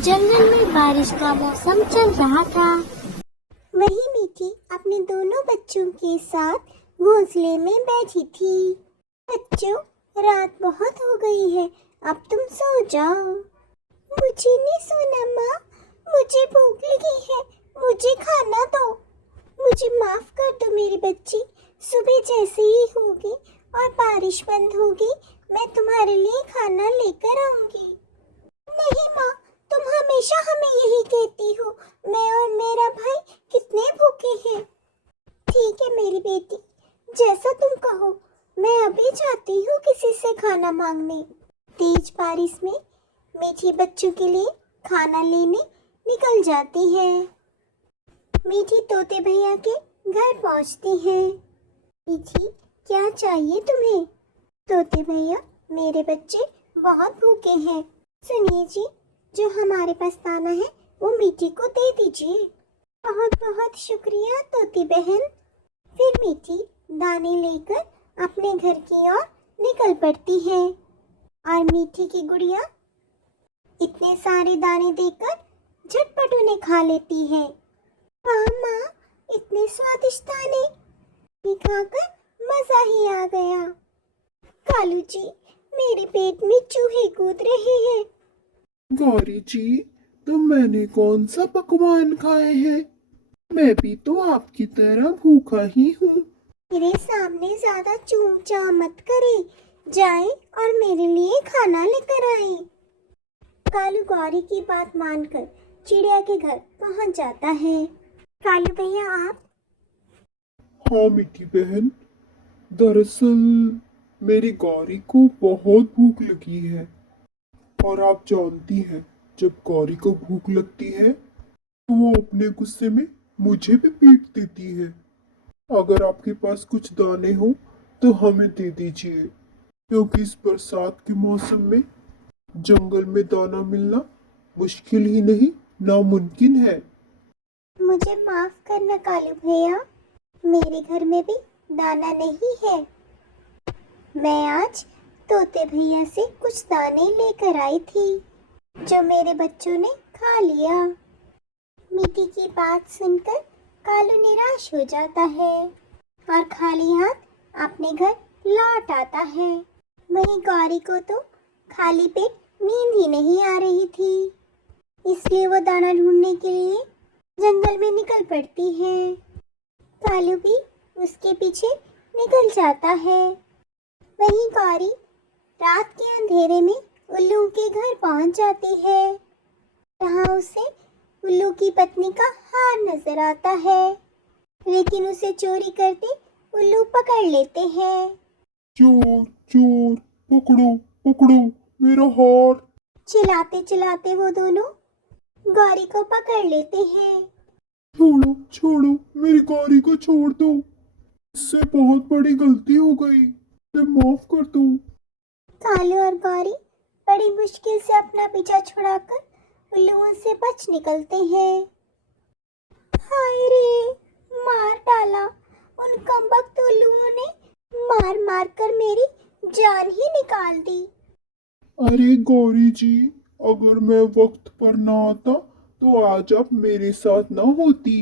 जंगल में बारिश का मौसम चल रहा था। वही मीठी अपने दोनों बच्चों के साथ घोंसले में बैठी थी। बच्चों, रात बहुत हो गई है, अब तुम सो जाओ। मुझे नहीं सोना माँ, मुझे भूख लगी है, मुझे खाना दो। मुझे माफ कर दो मेरी बच्ची, सुबह जैसे ही होगी और बारिश बंद होगी मैं तुम्हारे लिए खाना लेकर आऊंगी। नहीं माँ, तुम हमेशा हमें यही कहती हो, मैं और मेरा भाई कितने भूखे हैं। ठीक है मेरी बेटी, जैसा तुम कहो, मैं अभी जाती हूँ किसी से खाना मांगने। तेज बारिश में मीठी बच्चों के लिए खाना लेने निकल जाती है। मीठी तोते भैया के घर पहुँचती है। मीठी, क्या चाहिए तुम्हें? तोते भैया, मेरे बच्चे बहुत भूखे हैं, सुनिए जी, जो हमारे पास दाना है वो मीठी को दे दीजिए। बहुत बहुत शुक्रिया तोती बहन। फिर मीठी दाने लेकर अपने घर की ओर निकल पड़ती है और मीठी की गुड़िया इतने सारे दाने देकर झटपट उन्हें खा लेती है। वाह माँ, इतने स्वादिष्ट दाने, ये खाकर मजा ही आ गया। कालू जी, मेरे पेट में चूहे कूद रहे हैं। गौरी जी, तो मैंने कौन सा पकवान खाए हैं? मैं भी तो आपकी तरह भूखा ही हूँ। मेरे सामने ज्यादा चूचा मत करे, जाए और मेरे लिए खाना लेकर आए। कालू गौरी की बात मानकर चिड़िया के घर पहुंच जाता है। कालू भैया आप? हाँ मीठी बहन, दरअसल मेरी गौरी को बहुत भूख लगी है और आप जानती हैं, जब गौरी को भूख लगती है तो वो अपने गुस्से में मुझे भी पीट देती है। अगर आपके पास कुछ दाने हो तो हमें दे दीजिए, क्योंकि इस बरसात के मौसम में जंगल में दाना मिलना मुश्किल ही नहीं, नामुमकिन है। मुझे माफ करना कालू भैया, मेरे घर में भी दाना नहीं है। मैं आज तोते भैया से कुछ दाने लेकर आई थी, जो मेरे बच्चों ने खा लिया। मीठी की बात सुनकर कालू निराश हो जाता है और खाली हाथ अपने घर लौट आता है। वहीं गौरी को तो खाली पेट नींद ही नहीं आ रही थी, इसलिए वो दाना ढूंढने के लिए जंगल में निकल पड़ती है। कालू भी उसके पीछे निकल जाता है। वहीं गौरी रात के अंधेरे में उल्लू के घर पहुंच जाती है, जहां उसे उल्लू की पत्नी का हार नजर आता है, लेकिन उसे चोरी करते उल्लू पकड़ लेते हैं। चोर चोर, पकड़ो पकड़ो मेरा हार। चिल्लाते चिल्लाते वो दोनों गौरी को पकड़ लेते हैं। छोड़ो छोड़ो, मेरी गौरी को छोड़ दो, इससे बहुत बड़ी गलती हो गई, इसे माफ कर दो। कालू और गौरी बड़ी मुश्किल से अपना पीछा छुड़ाकर उल्लुओं से बच निकलते हैं। हाय रे, मार डाला, उन कमबख्त उल्लुओं ने मार मार कर मेरी जान ही निकाल दी। अरे गौरी जी, अगर मैं वक्त पर ना आता तो आज आप मेरे साथ ना होती।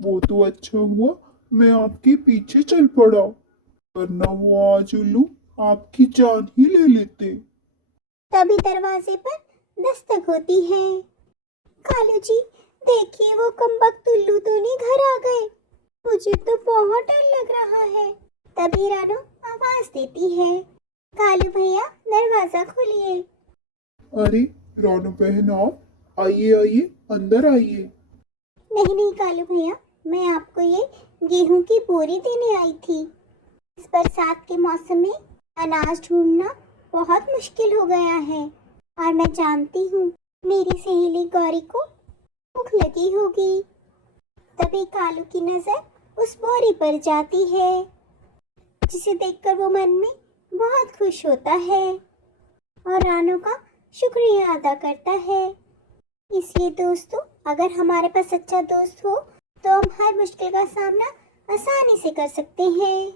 वो तो अच्छा हुआ मैं आपके पीछे चल पड़ा, वरना वो आज उल्लू आपकी जान ही ले लेते। तभी दरवाजे पर दस्तक होती है। कालू जी, देखिए वो कमबख्त उल्लू दोनों घर आ गए, मुझे तो बहुत डर लग रहा है। तभी रानू आवाज देती है, कालू भैया दरवाजा खोलिए। अरे रानू बहन, आप आइए आइए, अंदर आइए। नहीं नहीं कालू भैया, मैं आपको ये गेहूं की बोरी देने आई थी। इस बरसात के मौसम में अनाज ढूंढना बहुत मुश्किल हो गया है और मैं जानती हूँ मेरी सहेली गौरी को भूख लगी होगी। तभी कालू की नजर उस बोरी पर जाती है, जिसे देखकर वो मन में बहुत खुश होता है और रानू का शुक्रिया अदा करता है। इसलिए दोस्तों, अगर हमारे पास सच्चा दोस्त हो तो हम हर मुश्किल का सामना आसानी से कर सकते हैं।